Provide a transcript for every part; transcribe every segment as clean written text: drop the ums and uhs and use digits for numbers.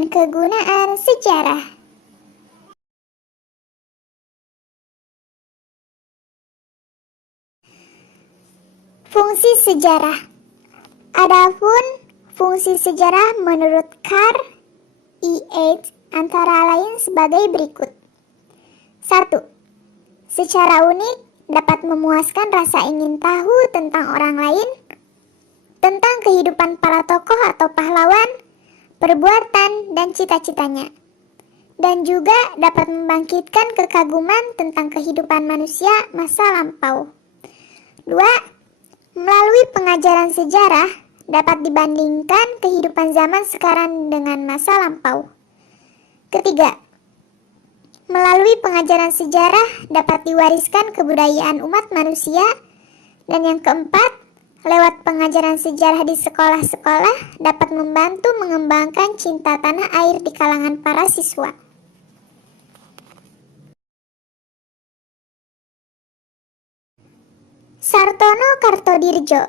dan kegunaan sejarah. Fungsi sejarah. Adapun fungsi sejarah menurut Carl E. H. antara lain sebagai berikut. 1. Secara unik dapat memuaskan rasa ingin tahu tentang orang lain, tentang kehidupan para tokoh atau pahlawan, perbuatan dan cita-citanya, dan juga dapat membangkitkan kekaguman tentang kehidupan manusia masa lampau. 2. Melalui pengajaran sejarah dapat dibandingkan kehidupan zaman sekarang dengan masa lampau. 3. Melalui pengajaran sejarah dapat diwariskan kebudayaan umat manusia. Dan yang keempat, lewat pengajaran sejarah di sekolah-sekolah dapat membantu mengembangkan cinta tanah air di kalangan para siswa. Sartono Kartodirjo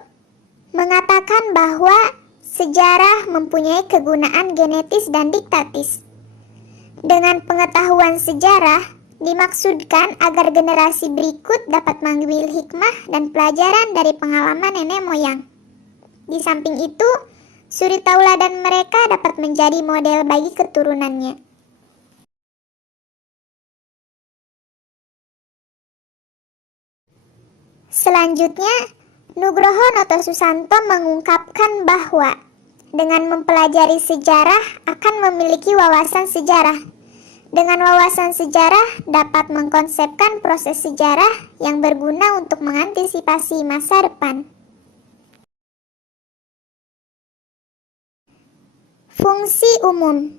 mengatakan bahwa sejarah mempunyai kegunaan genetis dan diktatis. Dengan pengetahuan sejarah, dimaksudkan agar generasi berikut dapat mengambil hikmah dan pelajaran dari pengalaman nenek moyang. Di samping itu, suri tauladan mereka dapat menjadi model bagi keturunannya. Selanjutnya, Nugroho Noto Susanto mengungkapkan bahwa dengan mempelajari sejarah akan memiliki wawasan sejarah. Dengan wawasan sejarah dapat mengkonsepkan proses sejarah yang berguna untuk mengantisipasi masa depan. Fungsi umum.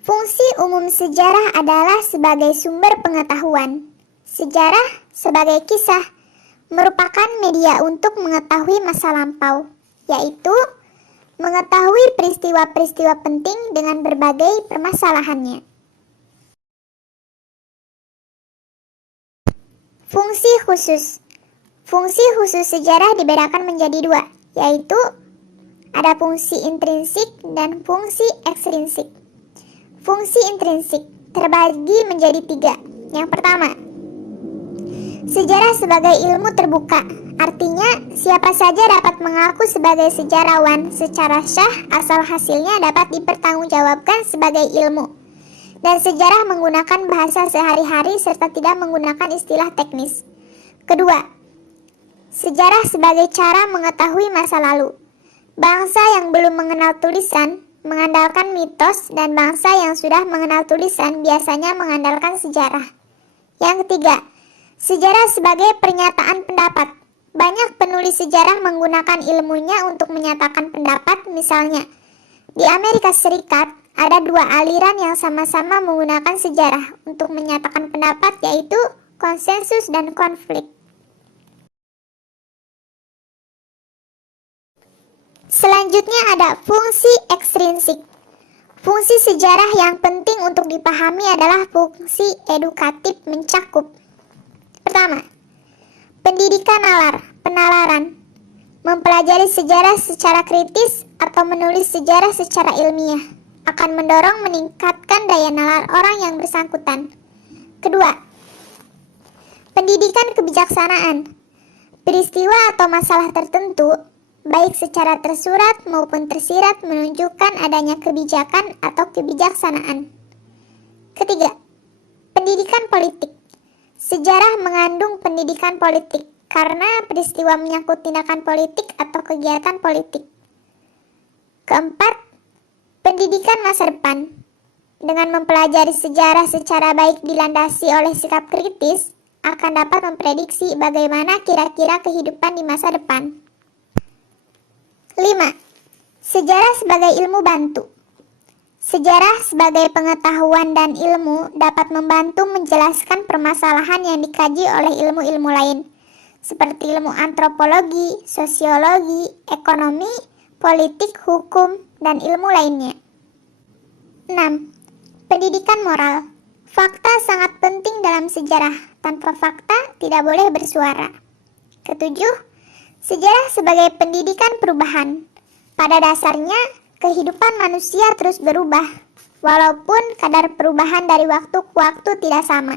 Fungsi umum sejarah adalah sebagai sumber pengetahuan. Sejarah sebagai kisah merupakan media untuk mengetahui masa lampau, yaitu mengetahui peristiwa-peristiwa penting dengan berbagai permasalahannya. Fungsi khusus. Fungsi khusus sejarah dibedakan menjadi dua, yaitu ada fungsi intrinsik dan fungsi ekstrinsik. Fungsi intrinsik terbagi menjadi tiga. Yang pertama, sejarah sebagai ilmu terbuka. Artinya, siapa saja dapat mengaku sebagai sejarawan secara syah asal hasilnya dapat dipertanggungjawabkan sebagai ilmu. Dan sejarah menggunakan bahasa sehari-hari serta tidak menggunakan istilah teknis. Kedua, sejarah sebagai cara mengetahui masa lalu. Bangsa yang belum mengenal tulisan mengandalkan mitos dan bangsa yang sudah mengenal tulisan biasanya mengandalkan sejarah. Yang ketiga, sejarah sebagai pernyataan pendapat. Banyak penulis sejarah menggunakan ilmunya untuk menyatakan pendapat. Misalnya, di Amerika Serikat ada dua aliran yang sama-sama menggunakan sejarah untuk menyatakan pendapat, yaitu konsensus dan konflik. Selanjutnya ada fungsi ekstrinsik. Fungsi sejarah yang penting untuk dipahami adalah fungsi edukatif mencakup. Pertama, pendidikan nalar, penalaran. Mempelajari sejarah secara kritis atau menulis sejarah secara ilmiah akan mendorong meningkatkan daya nalar orang yang bersangkutan. Kedua, pendidikan kebijaksanaan. Peristiwa atau masalah tertentu, baik secara tersurat maupun tersirat menunjukkan adanya kebijakan atau kebijaksanaan. Ketiga, pendidikan politik. Sejarah mengandung pendidikan politik karena peristiwa menyangkut tindakan politik atau kegiatan politik. Keempat, pendidikan masa depan. Dengan mempelajari sejarah secara baik dilandasi oleh sikap kritis, akan dapat memprediksi bagaimana kira-kira kehidupan di masa depan. 5. Sejarah sebagai ilmu bantu. Sejarah sebagai pengetahuan dan ilmu dapat membantu menjelaskan permasalahan yang dikaji oleh ilmu-ilmu lain, seperti ilmu antropologi, sosiologi, ekonomi, politik, hukum, dan ilmu lainnya. 6. Pendidikan moral. Fakta sangat penting dalam sejarah. Tanpa fakta tidak boleh bersuara. Ketujuh, sejarah sebagai pendidikan perubahan. Pada dasarnya, kehidupan manusia terus berubah. walaupun kadar perubahan dari waktu ke waktu tidak sama.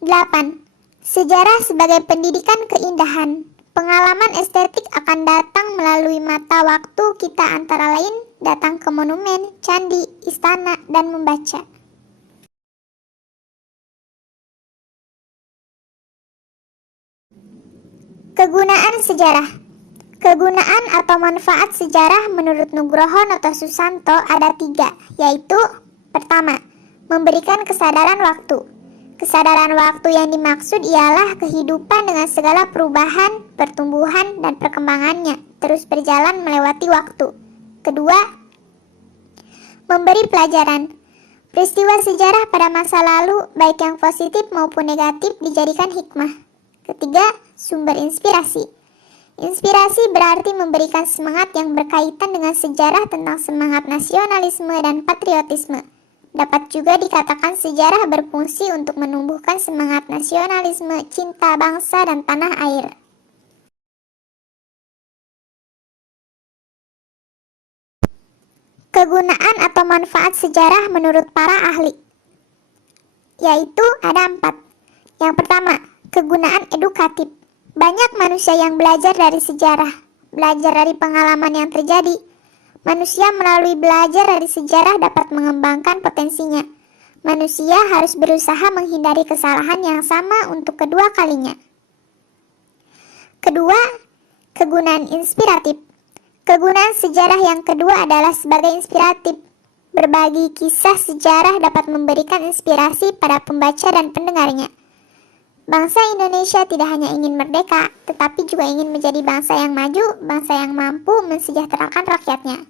8. Sejarah sebagai pendidikan keindahan. Pengalaman estetik akan datang melalui mata waktu kita, antara lain datang ke monumen, candi, istana, dan membaca. Kegunaan sejarah. Kegunaan atau manfaat sejarah menurut Nugroho Noto Susanto ada 3, yaitu: pertama, memberikan kesadaran waktu. Kesadaran waktu yang dimaksud ialah kehidupan dengan segala perubahan, pertumbuhan, dan perkembangannya terus berjalan melewati waktu. Kedua, memberi pelajaran. Peristiwa sejarah pada masa lalu, baik yang positif maupun negatif, dijadikan hikmah. Ketiga, sumber inspirasi. Inspirasi berarti memberikan semangat yang berkaitan dengan sejarah tentang semangat nasionalisme dan patriotisme. Dapat juga dikatakan sejarah berfungsi untuk menumbuhkan semangat nasionalisme, cinta bangsa dan tanah air. Kegunaan atau manfaat sejarah menurut para ahli, yaitu ada 4. Yang pertama, kegunaan edukatif. Banyak manusia yang belajar dari sejarah, belajar dari pengalaman yang terjadi. Manusia melalui belajar dari sejarah dapat mengembangkan potensinya. Manusia harus berusaha menghindari kesalahan yang sama untuk kedua kalinya. Kedua, kegunaan inspiratif. Kegunaan sejarah yang kedua adalah sebagai inspiratif. Berbagi kisah sejarah dapat memberikan inspirasi pada pembaca dan pendengarnya. Bangsa Indonesia tidak hanya ingin merdeka, tetapi juga ingin menjadi bangsa yang maju, bangsa yang mampu mensejahterakan rakyatnya.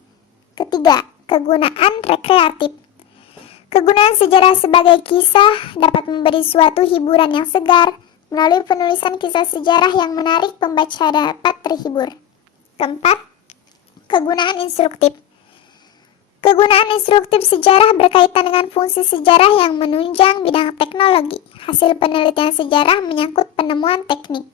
Ketiga, kegunaan rekreatif. Kegunaan sejarah sebagai kisah dapat memberi suatu hiburan yang segar. Melalui penulisan kisah sejarah yang menarik, pembaca dapat terhibur. Keempat, kegunaan instruktif. Kegunaan instruktif sejarah berkaitan dengan fungsi sejarah yang menunjang bidang teknologi. Hasil penelitian sejarah menyangkut penemuan teknik.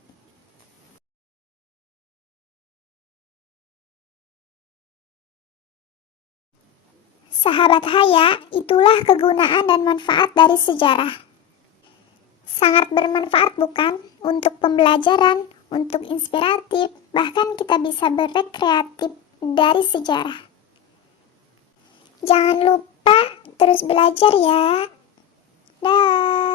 Sahabat Haya, itulah kegunaan dan manfaat dari sejarah. Sangat bermanfaat bukan? Untuk pembelajaran, untuk inspiratif, bahkan kita bisa berrekreatif dari sejarah. Jangan lupa terus belajar ya. Dah.